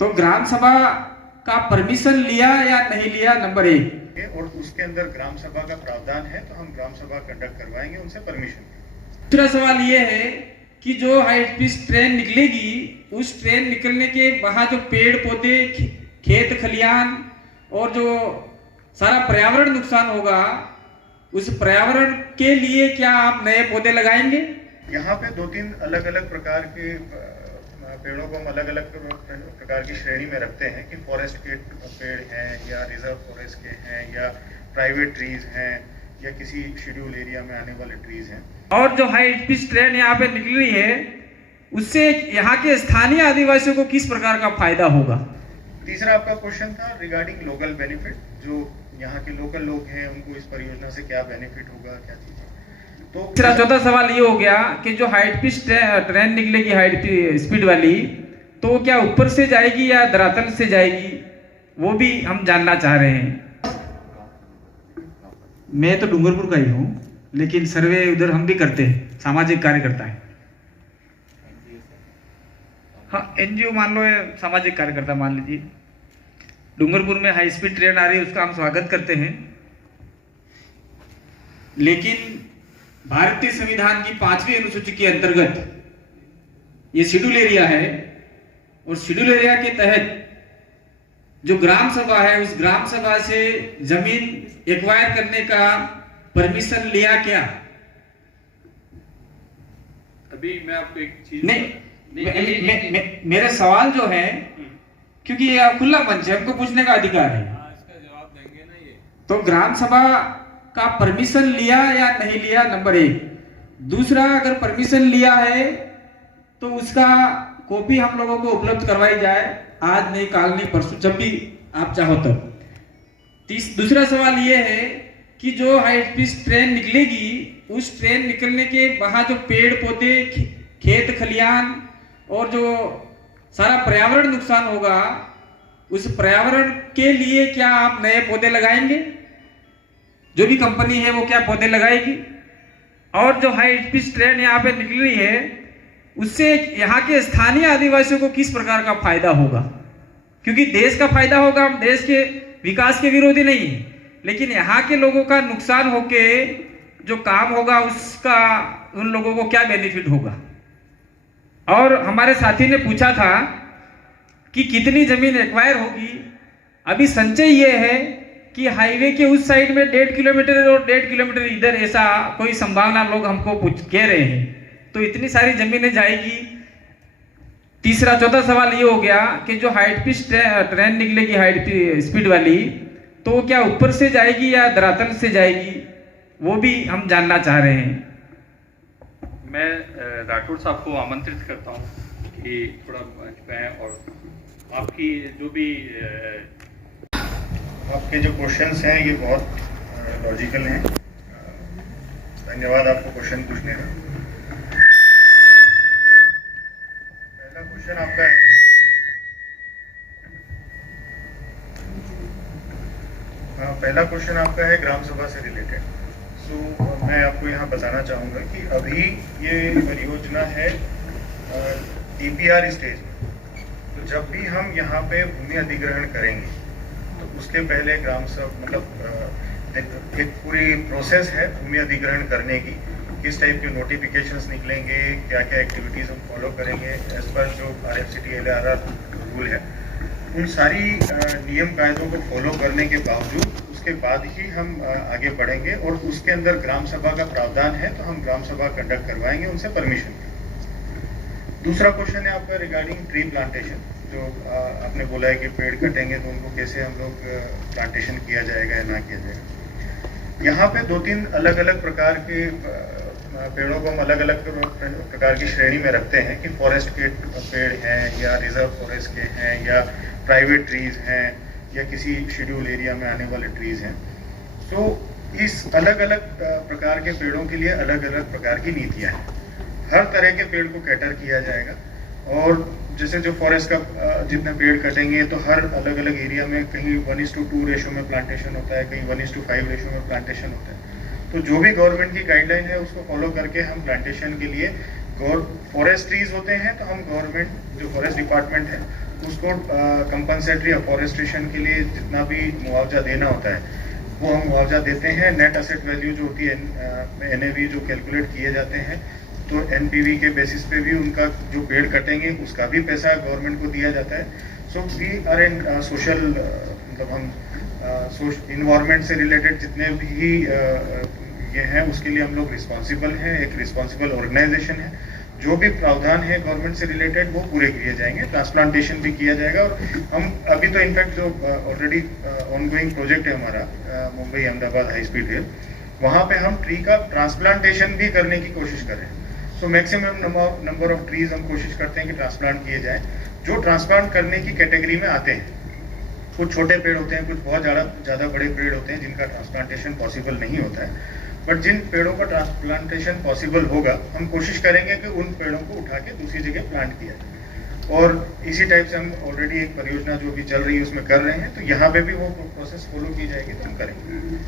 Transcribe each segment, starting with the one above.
तो ग्राम सभा का परमिशन लिया या नहीं लिया, नंबर 1। और उसके अंदर ग्राम सभा का प्रावधान है तो हम ग्राम सभा कंडक्ट करवाएंगे उनसे परमिशन। दूसरा सवाल ये है कि जो हाई स्पीड ट्रेन निकलेगी, उस ट्रेन निकलने के वहां जो पेड़ पौधे, खेत खलियान और जो सारा पर्यावरण नुकसान होगा, उस पर्यावरण के लिए क्या आप नए पौधे लगाएंगे? यहाँ पे 2-3 अलग अलग प्रकार के पेड़ों को हम अलग अलग प्रकार की श्रेणी में रखते हैं कि फॉरेस्ट के पेड़ हैं या रिजर्व फॉरेस्ट के हैं या प्राइवेट ट्रीज हैं या किसी शेड्यूल एरिया में आने वाले ट्रीज हैं। और जो हाई स्पीड ट्रेन यहाँ पे निकल रही है, उससे यहाँ के स्थानीय आदिवासियों को किस प्रकार का फायदा होगा? तीसरा आपका क्वेश्चन था रिगार्डिंग लोकल बेनिफिट, जो यहाँ के लोकल लोग हैं उनको इस परियोजना से क्या बेनिफिट होगा, क्या चीजें। तो तीसरा चौथा सवाल ये हो गया कि जो हाई स्पीड ट्रेन निकलेगी हाई स्पीड वाली, तो वो क्या ऊपर से जाएगी या धरातल से जाएगी, वो भी हम जानना चाह रहे हैं। मैं तो डूंगरपुर का ही हूँ, लेकिन सर्वे उधर हम भी करते हैं, सामाजिक कार्यकर्ता है। हाँ, एनजीओ मान लो, सामाजिक कार्यकर्ता मान लीजिए। डूंगरपुर में हाई स्पीड ट्रेन आ रही है, उसका हम स्वागत करते हैं, लेकिन भारतीय संविधान की 5वीं अनुसूची के अंतर्गत ये शेड्यूल एरिया है, और शेड्यूल एरिया के तहत जो ग्राम सभा है, उस ग्राम सभा से जमीन एक्वायर करने का परमिशन लिया क्या? अभी मैं आपको एक चीज नहीं, मेरे सवाल जो है, क्योंकि ये खुला मंच है, हमको पूछने का अधिकार है। इसका जवाब देंगे ना ये। तो ग्राम सभा का परमिशन लिया या नहीं लिया, नंबर 1। दूसरा, अगर परमिशन लिया है तो उसका कॉपी हम लोगों को उपलब्ध करवाई जाए, आज नहीं, काल नहीं, परसों, जब भी आप चाहो तब। दूसरा सवाल ये है कि जो हाई स्पीड ट्रेन निकलेगी, उस ट्रेन निकलने के वहां जो पेड़ पौधे, खेत खलियान और जो सारा पर्यावरण नुकसान होगा, उस पर्यावरण के लिए क्या आप नए पौधे लगाएंगे? जो भी कंपनी है वो क्या पौधे लगाएगी? और जो हाई स्पीड ट्रेन यहाँ पे निकल रही है, उससे यहाँ के स्थानीय आदिवासियों को किस प्रकार का फायदा होगा? क्योंकि देश का फायदा होगा, हम देश के विकास के विरोधी नहीं है, लेकिन यहाँ के लोगों का नुकसान होके जो काम होगा, उसका उन लोगों को क्या बेनिफिट होगा? और हमारे साथी ने पूछा था कि कितनी जमीन एक्वायर होगी। अभी संचय ये है कि हाईवे के उस साइड में 1.5 किलोमीटर और 1.5 किलोमीटर इधर, ऐसा कोई संभावना लोग हमको कह रहे हैं, तो इतनी सारी जमीनें जाएगी। तीसरा चौथा सवाल ये हो गया कि जो हाई स्पीड ट्रेन निकलेगी हाई स्पीड वाली, तो वो क्या ऊपर से जाएगी या धरातल से जाएगी, वो भी हम जानना चाह रहे हैं। मैं राठौड़ साहब को आमंत्रित करता हूँ कि थोड़ा मंच पे आएं और आपकी जो भी आपके जो क्वेश्चंस हैं ये बहुत लॉजिकल हैं। धन्यवाद आपको क्वेश्चन पूछने का। पहला क्वेश्चन आपका है, पहला क्वेश्चन आपका है ग्राम सभा से रिलेटेड। मैं आपको यहाँ बताना चाहूँगा कि अभी ये परियोजना है DPR स्टेज में। तो जब भी हम यहाँ पे भूमि अधिग्रहण करेंगे तो उसके पहले ग्राम सभा मतलब एक पूरी प्रोसेस है भूमि अधिग्रहण करने की, किस टाइप के नोटिफिकेशंस निकलेंगे, क्या क्या एक्टिविटीज़ हम फॉलो करेंगे एज पर जो RFCT LRR रूल है। उन सारी नियम कायदों को फॉलो करने के बावजूद उसके बाद ही हम आगे बढ़ेंगे, और उसके अंदर ग्राम सभा का प्रावधान है तो हम ग्राम सभा कंडक्ट करवाएंगे उनसे परमिशन। दूसरा क्वेश्चन है आपका रिगार्डिंग ट्री प्लांटेशन, जो आपने बोला है कि पेड़ कटेंगे तो उनको कैसे हम लोग प्लांटेशन किया जाएगा या ना किया जाएगा। यहाँ पे 2-3 अलग अलग प्रकार के पेड़ों को हम अलग अलग प्रकार की श्रेणी में रखते हैं कि फॉरेस्ट के पेड़ हैं या रिजर्व फॉरेस्ट के हैं या प्राइवेट ट्रीज हैं या किसी शेड्यूल एरिया में आने वाले ट्रीज हैं। तो इस अलग अलग प्रकार के पेड़ों के लिए अलग अलग प्रकार की नीतियाँ हैं। हर तरह के पेड़ को कैटर किया जाएगा, और जैसे जो फॉरेस्ट का जितने पेड़ कटेंगे तो हर अलग अलग एरिया में कहीं 1:2 रेशो में प्लांटेशन होता है, कहीं 1:5 रेशो में प्लांटेशन होता है। तो जो भी गवर्नमेंट की गाइडलाइन है उसको फॉलो करके हम प्लांटेशन के लिए फॉरेस्ट ट्रीज होते हैं तो हम गवर्नमेंट जो फॉरेस्ट डिपार्टमेंट है उसको कंपनसेटरी अफॉरेस्टेशन के लिए जितना भी मुआवजा देना होता है वो हम मुआवजा देते हैं। नेट एसेट वैल्यू जो होती है NAV जो कैलकुलेट किए जाते हैं, तो NPV के बेसिस पे भी उनका जो पेड़ कटेंगे उसका भी पैसा गवर्नमेंट को दिया जाता है। So we are in social, मतलब हम इन्वायरमेंट से रिलेटेड जितने भी ये हैं उसके लिए हम लोग रिस्पॉन्सिबल हैं, एक रिस्पॉन्सिबल ऑर्गेनाइजेशन है। जो भी प्रावधान है गवर्नमेंट से रिलेटेड वो पूरे किए जाएंगे, ट्रांसप्लांटेशन भी किया जाएगा। और हम अभी तो इनफैक्ट जो ऑलरेडी ऑनगोइंग प्रोजेक्ट है हमारा Mumbai Ahmedabad high speed rail, वहाँ पे हम ट्री का ट्रांसप्लांटेशन भी करने की कोशिश कर रहे हैं। So maximum number of trees हम कोशिश करते हैं कि ट्रांसप्लांट किए जाए, जो ट्रांसप्लांट करने की कैटेगरी में आते हैं। कुछ छोटे पेड़ होते हैं, कुछ बहुत ज़्यादा बड़े पेड़ होते हैं जिनका ट्रांसप्लांटेशन पॉसिबल नहीं होता है। बट जिन पेड़ों का ट्रांसप्लांटेशन पॉसिबल होगा हम कोशिश करेंगे कि उन पेड़ों को उठा के दूसरी जगह प्लांट किया जाए। और इसी टाइप से हम ऑलरेडी एक परियोजना जो भी चल रही है उसमें कर रहे हैं, तो यहाँ पे भी वो प्रोसेस फॉलो की जाएगी तो हम करेंगे।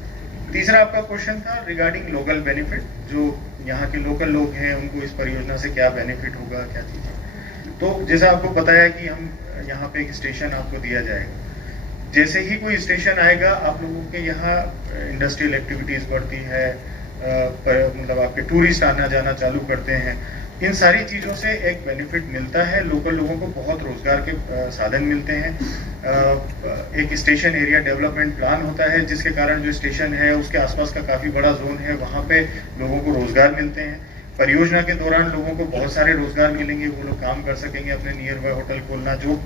तीसरा आपका क्वेश्चन था रिगार्डिंग लोकल बेनिफिट, जो यहाँ के लोकल लोग हैं उनको इस परियोजना से क्या बेनिफिट होगा, क्या चीज़ें। तो जैसा आपको बताया कि हम यहाँ पे एक स्टेशन आपको दिया जाएगा। जैसे ही कोई स्टेशन आएगा आप लोगों के यहाँ इंडस्ट्रियल एक्टिविटीज़ बढ़ती है, मतलब आपके टूरिस्ट आना जाना चालू करते हैं। इन सारी चीज़ों से एक बेनिफिट मिलता है, लोकल लोगों को बहुत रोजगार के साधन मिलते हैं। एक स्टेशन एरिया डेवलपमेंट प्लान होता है जिसके कारण जो स्टेशन है उसके आसपास का काफ़ी बड़ा जोन है, वहाँ पे लोगों को रोजगार मिलते हैं। परियोजना के दौरान लोगों को बहुत सारे रोजगार मिलेंगे, वो लोग काम कर सकेंगे, अपने नियर बाय होटल खोलना, जो